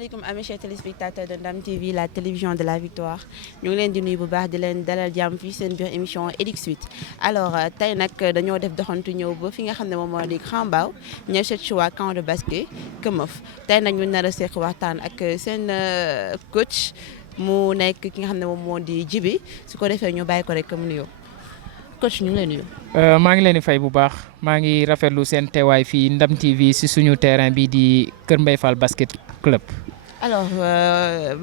asalaamaaleykum amis chers téléspectateurs de Ndam TV la télévision de la victoire ñu ngi leen di nuyu bu baax di leen dalal jàmm fii seen biir émission Edic Suite alors tey nag dañoo def doxantu ñëw ba fi nga xam ne moom moo di Grand Mbao ñëw seet si waa camp de basket Kemeuf tey nag ñu nar a seq waxtaan ak seen coach mu nekk ki nga xam ne moom moo di Djiby su ko defee ñu bàyyi ko rek mu nuyoo coach ñu ngi lay nuyu. maa ngi leen di fay bu baax maa ngi rafetlu seen teewaay fii Ndam TV si suñu terrain bi di Kër Mbaye Fall basket club. alors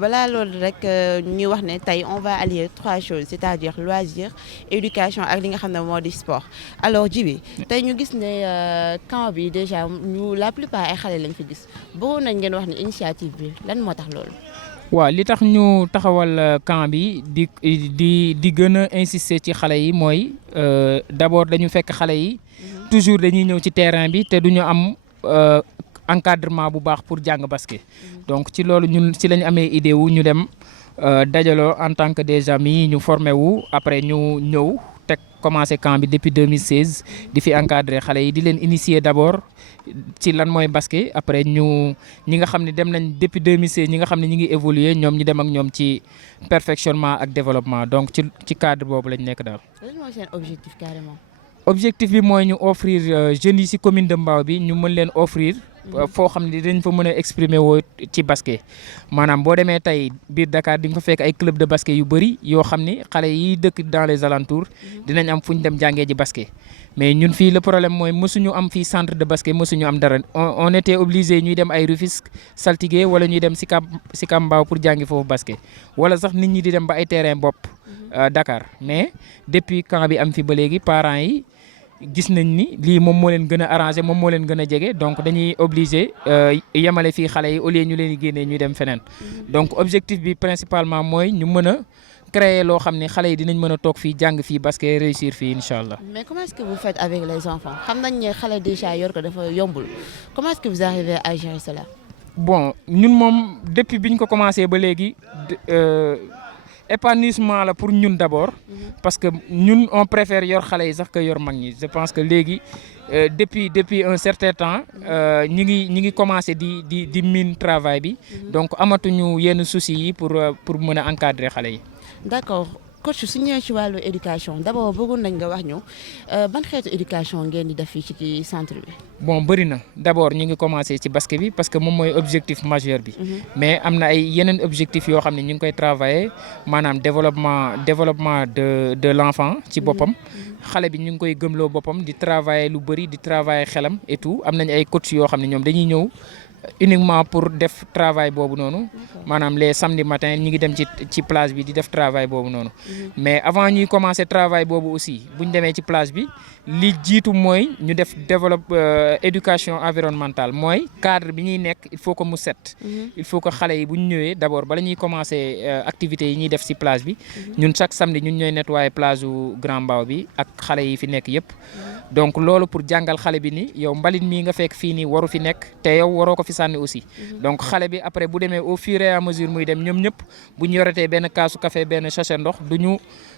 balaa loolu rek ñuy wax ne tey on va allier trois choses c'est-à-dire loisir éducation ak li nga xam ne moo di sport alors Djiby tey ñu gis ne camp bi déjà ñu la plupart ay xale lañ fi gis bëggoon nañ ngeen wax ne initiative bi lan moo tax loolu. waaw li tax ñu taxawal camp bi di gën a insister ci xale yi mooy d'abord dañu fekk xale yi toujours dañuy ñëw ci terrain bi te duñu am encadrement bu baax pour jàng basket. donc ci loolu ñun ci lañu amee idée wu ñu dem dajaloo en tant que des amis ñu formé wu après ñu ñëw teg commencé camp bi depuis 2016 di fi encadrer xale yi di leen initier d'abord ci lan mooy basket après ñi nga xam ne dem nañ depuis 2016 ñi nga xam ne ñi ngi évoluer ñoom ñu dem ak ñoom ci perfectionnement ak développement donc ci cadre boobu lañ nekk daal. lan mooy seen objectif carrément. objectif bi mooy ñu offrir jeunes yi ci commune de Mbao bi ñu mën leen offrir. foo xam ne dañ fa mën a exprimer woo ci basket maanaam boo demee tey biir Dakar di nga fa fekk ay club de basket yu bëri yoo xam ni xale yi dëkk dans les alentours dinañ am fu ñu dem jàngee ji basket. mais ñun fii le problème mooy mësuñu am fii centre de basket mësuñu am dara on était obligé ñuy dem ay Rufisque Saltigué wala ñuy dem Sicap Mbao pour jàngi foofu basket wala sax nit ñi di dem ba ay terrain bopp Dakar mais depuis camp bi am fi ba léegi parents yi. gis nañ ni lii moom moo leen gën a arrangé moom moo leen gën a jege donc dañuy obligé yemale fii xale yi au lieu ñu leen di génnee ñuy dem feneen donc objectif bi principalement mooy ñu mën a créer loo xam ne xale yi dinañ mën a toog fii jàng fii basket réussir fii incha allah. mais comment est-ce que vous faites avec les enfants xam nañ ne xale déjà yor ko dafa yombul comment est-ce que vous arrivez à gérer cela. bon ñun moom depuis biñ ko commencé ba léegi. épanouissement la pour ñun d'abord parce que ñun on préfère yor xale yi sax que yor mag ñi je pense que léegi depuis un certain temps ñi ngi commencé di miin travail bi donc amatuñu yenn soucis yi pour mën a encadrer xale yi. d'accord coach su ñëwee ci wàllu éducation d'abord bëggoon nañ nga wax ñu ban xeetu éducation ngeen di def fii ci centre bi. bon bëri na d'abord ñu ngi commencé ci basket bi parce que moom mooy objectif majeur bi. mais am na ay yeneen objectifs yoo xam ne ñu ngi koy travailler maanaam développement de l'enfant ci boppam. xale bi ñu ngi koy gëmloo boppam di travailler lu bëri di travailler xelam et tout am nañ ay coach yoo xam ne ñoom dañuy ñëw. uniquement pour def travail boobu noonu maanaam les samedi matin ñi ngi dem ci plage bi di def travail boobu noonu mais avant ñuy commencer travail boobu aussi bu ñu demee ci plage bi li jiitu mooy ñu def éducation environnementale mooy cadre bi ñuy nekk il faut que mu set il faut que xale yi bu ñu ñëwee d'abord bala ñuy commencer activités yi ñuy def ci plage bi ñun chaque samedi ñun ñooy nettoyer plage u Grand Mbao bi ak xale yi fi nekk yépp donc loolu pour jàngal xale bi ni yow mbalit mii nga fekk fii nii waru fi nekk te yow waroo ko fi sànni aussi donc xale bi après bu demee au fur et à mesure muy dem ñoom ñëpp bu ñu yoretee benn kaasu café benn sachet ndox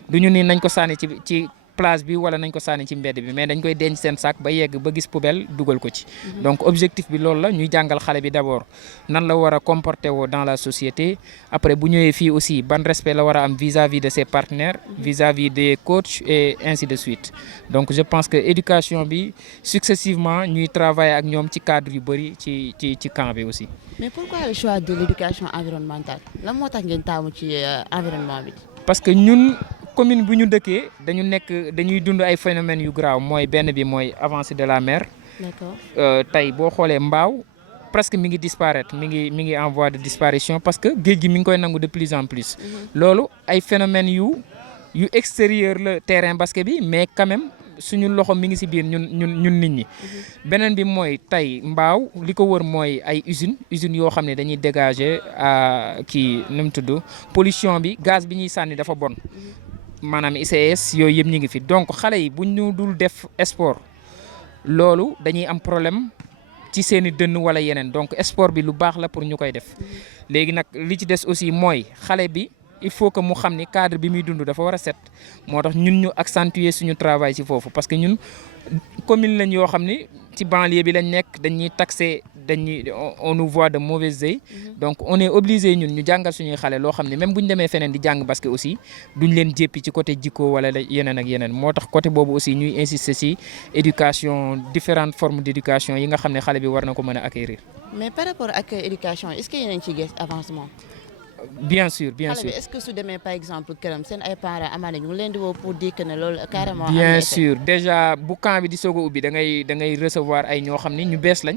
duñu ni nañ ko sànni ci plage bi wala nañ ko sànni ci mbedd bi mais dañ koy denc seen sac ba yegg ba gis poubelle dugal ko ci donc objectif bi loolu la ñuy jàngal xale bi d'abord nan la war a comporter woo dans la société après bu ñëwee fii aussi ban respect la war a am vis-à-vis de ses partenaires vis-à-vis des coachs et ainsi de suite donc je pense que éducation bi successivement ñuy travailler ak ñoom ci cadre yu bëri ci camp bi aussi. mais pourquoi le choix de l'éducation environnementale lan moo tax ngeen taamu ci environnement bi. parce que ñun commune bu ñu dëkkee dañuy dund ay phénomènes yu grave mooy benn bi mooy avancée de la mer. d'accord tey boo xoolee Mbao presque mi ngi disparaître mi ngi en voie de disparition parce que géej gi mi ngi koy nangu de plus en plus. loolu ay phénomènes yu extérieur la terrain basket bi mais quand même suñu loxo mi ngi ci biir ñun nit ñi. beneen bi mooy tey Mbao li ko wër mooy ay usines yoo xam ne dañuy dégager nu mu tudd pollution bi gaz bi ñuy sànni dafa bon. maanaam ICS yooyu yëpp ñu ngi fi donc xale yi bu ñu dul def sport loolu dañuy am problème ci seeni dënn wala yeneen donc sport bi lu baax la pour ñu koy def léegi nag li ci des aussi mooy xale bi il faut que mu xam ni cadre bi muy dund dafa war a set moo tax ñun ñu accentuer suñu travail ci foofu parce que ñun commune lañ yoo xam ni ci banlieue bi lañ nekk dañuy taxer on nous voit de mauvais œil. Donc on est obligé ñun ñu jàngal suñuy xale loo xam ne même bu ñu demee feneen di jàng basket aussi duñ leen jéppi ci côté jikko wala yeneen ak yeneen moo tax côté boobu aussi ñuy insister ci éducation différentes formes d'éducation yi nga xam ne xale bi war na ko mën a acquérir. Mais par rapport ak éducation est-ce que yéen a ngi ciy gis avancement. Bien sûr bien sûr. Est-ce que su demee par exemple këram seen ay parents amaana ñu ngi leen di woo pour dire que ne loolu carrément. Bien sûr déjà bu camp bi di soog a ubbi da ngay recevoir ay ñoo xam ne ñu bees lañ.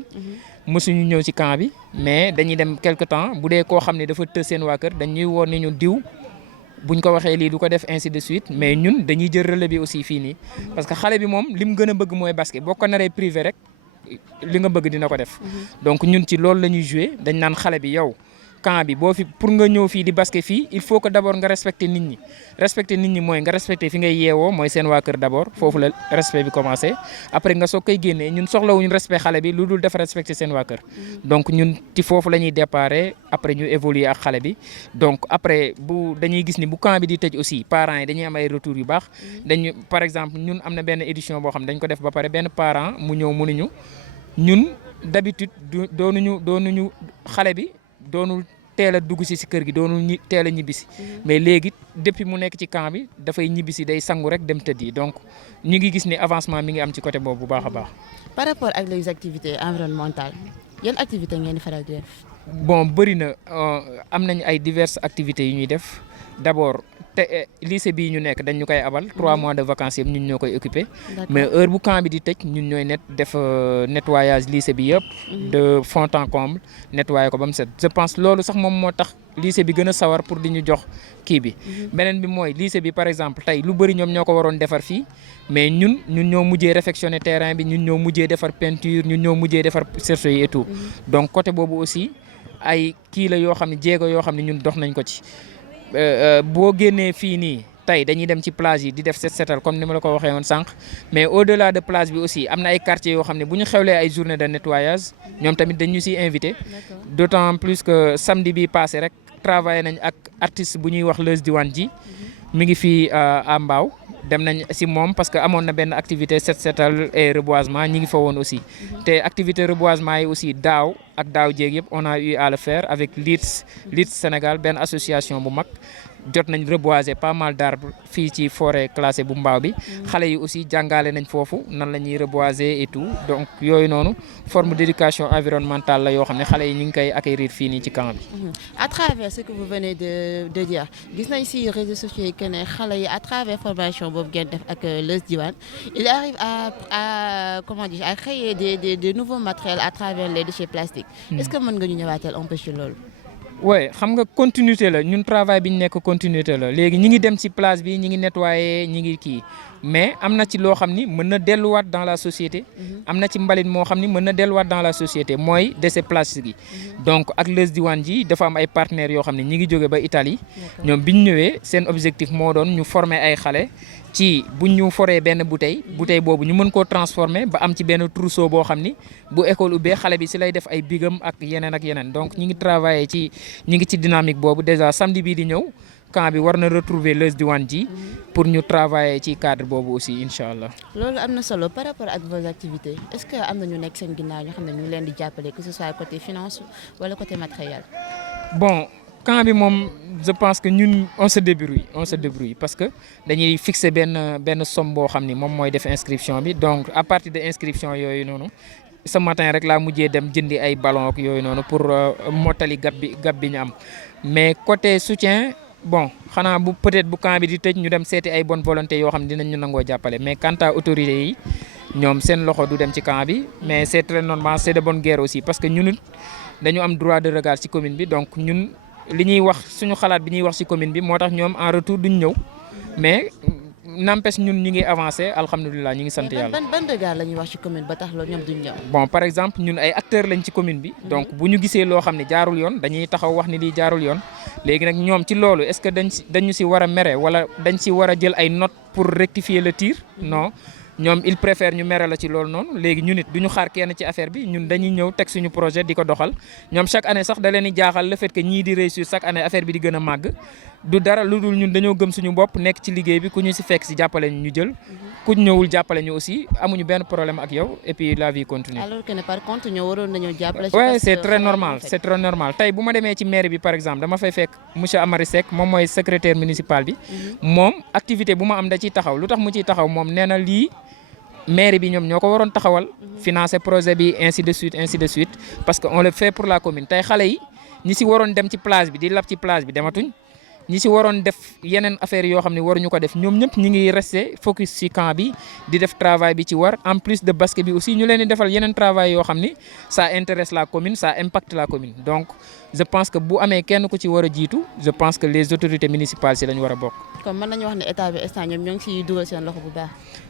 mësuñu ñëw ci camp bi mais dañuy dem quelque temps bu dee koo xam ne dafa tës seen waa kër dañuy woon ne ñu diw buñ ko waxee lii du ko def ainsi de suite mais ñun dañuy jël relais bi aussi fii nii. parce que xale bi moom li mu gën a bëgg mooy basket boo ko naree privé rek li nga bëgg dina ko def. donc ñun ci loolu la ñuy jouer dañ naan xale bi yow. camp bi boo fi pour nga ñëw fii di basket fii il faut que d'abord nga respecter nit ñi mooy nga respecter fi ngay yeewoo mooy seen waa kër d'abord foofu la respect bi commencé après nga soog koy génnee ñun soxlawuñu respect xale bi lu dul dafa respecter seen waa kër donc ñun ci foofu la ñuy déparé après ñu évoluer ak xale bi donc après dañuy gis ni bu camp bi di tëj aussi parents yi dañuy am ay retours yu baax par exemple ñun am na benn édition boo xam dañ ko def ba pare benn parent mu ñëw mënuñu ñun d'habitude doonuñu xale bi doonul teel a dugg si kër gi doonul teel a ñibbisi mais léegi depuis mu nekk ci camp bi dafay ñibbisi day sangu rek dem tëddi donc ñu ngi gis ni avancement mi ngi am ci côté boobu bu baax a baax. Par rapport ak les activités environnementales yan activités ngeen di faral di def. Bon bëri na am nañ ay diverses activités yu ñuy def d'abord te lycée bii ñu nekk dañ ñu koy abal 3 mois de vacances yëpp ñun ñoo koy occupé mais heure bu camp bi di tëj ñun ñooy def nettoyage lycée bi yëpp de fond en comble nettoyer ko ba mu set je pense loolu sax moom moo tax lycée bi gën a sawar pour di ñu jox kii bi beneen bi mooy lycée bi par exemple tey lu bëri ñoom ñoo ko waroon defar fii mais ñun ñoo mujjee réfectionner terrain bi ñun ñoo mujjee defar peinture ñun ñoo mujjee defar cerceaux yi et tout donc côté boobu aussi ay kii la yoo xam ne jéego yoo xam ne ñun dox nañ ko ci boo génnee fii nii tey dañuy dem ci plage yi di def set setal comme ni ma la ko waxee woon sànq mais au-delà de plage bi aussi am na ay quartiers yoo xam ne bu ñu xewlee ay journée de nettoyage ñoom tamit dañu siy invité d'autant plus que samedi bi passé rek travaillé nañ ak artiste bu ñuy wax Leuz Diwane ji mi ngi fii à Mbao dem nañ si moom parce que amoon na benn activité set setal et reboisement ñi ngi fa woon aussi te activité reboisement yi aussi daaw ak daaw jéeg yëpp on a eu à le faire avec Leeds Sénégal benn association bu mag jot nañ reboiser pas mal d'arbres fii ci forêt classée bu Mbao bi xale yi aussi jàngale nañ foofu nan la ñuy reboiser et tout donc yooyu noonu forme d'éducation environnementale la yoo xam ne xale yi ñu ngi koy acquérir fii nii ci camp bi. À travers ce que vous venez de dire gis nañ si réseaux sociaux yi que ne xale yi à travers formation boobu ngeen def ak Leuz Diwane il arrive à comment dire à créer des nouveaux matériels à travers les déchets plastiques. Est-ce que mën nga ñu ñëwaatal un peu ci loolu. oui xam nga continuité la ñun travail bi ñu nekk continuité la léegi ñi ngi dem ci place bi ñi ngi nettoyer ñi ngi kii mais am na ci loo xam ni mën na delluwaat dans la société am na ci mbalit moo xam ni mën na delluwaat dans la société mooy déchets plastiques yi donc ak Leuz Diwane ji dafa am ay partenaires yoo xam ne ñi ngi jóge ba Italie ñoom bi ñu ñëwee seen objectif moo doon ñu former ay xale ci bu ñu foree benn bouteille boobu ñu mën koo transformer ba am ci benn trousseau boo xam ni bu école ubbee xale bi si lay def ay bigam ak yeneen donc ñi ngi travailler ñi ngi ci dynamique boobu déjà samedi bii di ñëw camp bi war na retrouver Leuz Diwane ji pour ñu travailler ci cadre boobu aussi incha allah. loolu am na solo par rapport ak vos activités est-ce que am na ñu nekk seen ginnaaw ñoo xam ne ñu leen di jàppale que ce soit côté finance wala côté matériel. bon camp bi moom je pense que ñun on se débrouille parce que dañuy fixer benn somme boo xam ni moom mooy def inscription bi donc à partir de inscription yooyu noonu ce matin rek laa mujjee dem jëndi ay ballon ak yooyu noonu pour mottali gab bi ñu am mais côté soutien bon xanaa peut-être bu camp bi di tëj ñu dem seeti ay bonne volonté yoo xam ne dinañ ñu nangoo jàppale mais quant à autorités yi ñoom seen loxo du dem ci camp bi mais c'est très normal c'est de bonne guerre aussi parce que ñun dañu am droit de regard ci commune bi donc ñun li ñuy wax suñu xalaat bi ñuy wax ci commune bi moo tax ñoom en retour duñ ñëw mais n'empêche ñun ñu ngi avancé alhamdulilah ñu ngi sant yàlla. ban regard la ñuy wax ci commune ba tax loolu ñoom duñ ñëw. bon par exemple ñun ay acteurs lañ ci commune bi. donc bu ñu gisee loo xam ne jaarul yoon dañuy taxaw wax ni lii jaarul yoon léegi nag ñoom ci loolu est-ce que dañu ci war a mere wala dañ ci war a jël ay notes pour rectifier le tir non. ñoom il préfère ñu mere la ci loolu noonu léegi ñu nit du ñu xaar kenn ci affaire bi ñun dañuy ñëw teg suñu projet di ko doxal ñoom chaque année sax da leen di jaaxal le fait que ñii di réussir chaque année affaire bi di gën a màgg du dara lu dul ñun dañoo gëm suñu bopp nekk ci liggéey bi ku ñu si fekk si jàppale ñu jël ku ñëwul jàppale ñu aussi amuñu benn problème ak yow et puis la vie continue. alors que par contre ñoo waroon nañoo jàppale. ouais c'est très normal tey bu ma demee ci mairie bi par exemple dama fay fekk monsieur Amary Seck moom mooy secrétaire municipal bi moom activité bu ma am da ciy taxaw lu tax mu ciy taxaw moom nee na lii mairie bi ñoom ñoo ko waroon taxawal financer projet bi ainsi de suite parce que on le fait pour la commune tey xale yi ñi si waroon dem ci plage bi di lab ci plage bi dematuñ ñi si waroon def yeneen affaire yoo xam ne waruñu ko def ñoom ñëpp ñi ngi resté focus ci camp bi di def travail bi ci war en plus de basket bi aussi ñu leen di defal yeneen travail yoo xam ni ça intéresse la commune ça impacte la commune donc je pense que bu amee kenn ku ci war a jiitu je pense que les autorités municipales si lañu war a bokk. comme mën nañu wax ne état bi instant ñoom ñoo ngi ciy dugal seen loxo bu baax.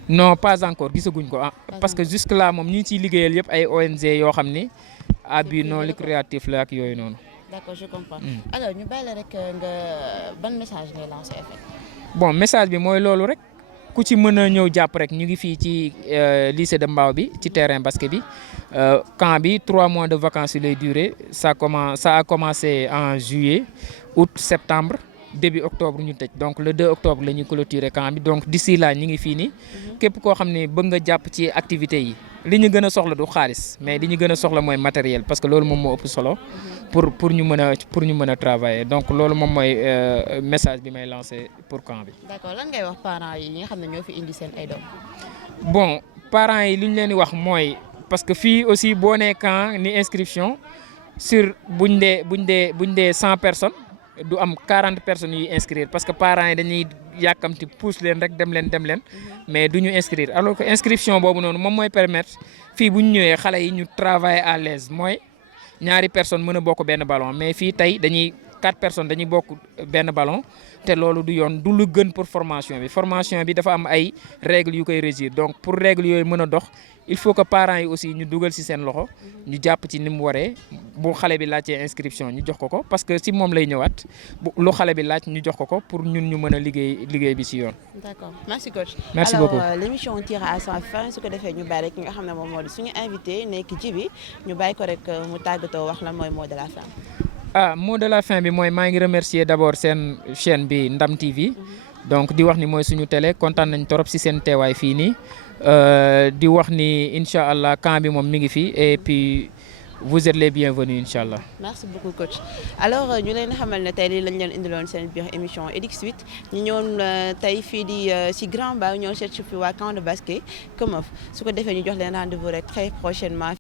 non pas encore gisaguñ ko parce que jusque là moom ñi ciy liggéeyal yëpp ay ONG yoo xam ni à but non lucratif la ak yooyu noonu. d'accord je comprends. alors ñu bàyyi la rek nga ban message ngay lancer en fait. bon message bi mooy loolu rek ku ci mën a ñëw jàpp rek ñu ngi fii ci lycée de Mbao bi ci terrain basket bi camp bi 3 mois de vacances yu lay durer ça a commencé en juillet août septembre début octobre ñu tëj donc le 2 octobre la ñuy clôturer camp bi donc d'ici là ñu ngi fii nii képp koo xam ne bëgg nga jàpp ci activités yi li ñu gën a soxla du xaalis mais li ñu gën a soxla mooy matériel parce que loolu moom moo ëpp solo pour ñu mën a travailler donc loolu moom mooy message bi may lancer pour camp bi. d'accord lan ngay wax parents yi nga xam ne ñoo fi indi seen ay doom. bon parents yi li ñu leen di wax mooy parce que fii aussi boo nee camp ni inscription sur buñ dee 100 personnes du am 40 personnes yuy inscrire parce que parents yi dañuy yàkkamti pousse leen rek dem leen mais du ñu inscrire alors que inscription boobu noonu moom mooy permettre fii bu ñu ñëwee xale yi ñu travailler à l'aise mooy ñaari personnes mën a bokk benn ballon mais fii tey 4 personnes dañuy bokk benn ballon te loolu du yoon du lu gën pour formation bi dafa am ay règles yu koy régir donc pour règles yooyu mën a dox il faut que parents yi aussi ñu dugal ci seen loxo ñu jàpp ci ni mu waree bu xale bi laajtee inscription ñu jox ko parce que ci moom lay ñëwaat lu xale bi laaj ñu jox ko pour ñun ñu mën a liggéey bi ci yoon. d'accord merci coach. merci beaucoup alors l'émission tire à sa fin su ko defee ñu bàyyi rek nga xam ne moom moo di suñu invité nekk Djiby ñu bàyyi ko rek mu tàggatoo wax la mooy mot de la fin. Mot de la fin bi mooy maa ngi remercier d'abord seen chaîne bi Ndam TV donc di wax ni mooy suñu télé kontaan nañ torop ci seen teewaay fii nii di wax ni incha allah camp bi moom mi ngi fi et puis vous êtes les bienvenus incha allah. merci beaucoup coach alors ñu leen xamal ne tey lii lañ leen indiloon seen biir émission EDIC8 ñu ñëwoon tey fii di ci Grand Mbao ñëw seet fi waa camp de basket Keumeuf su ko defee ñu jox leen rendez-vous rek très prochainement.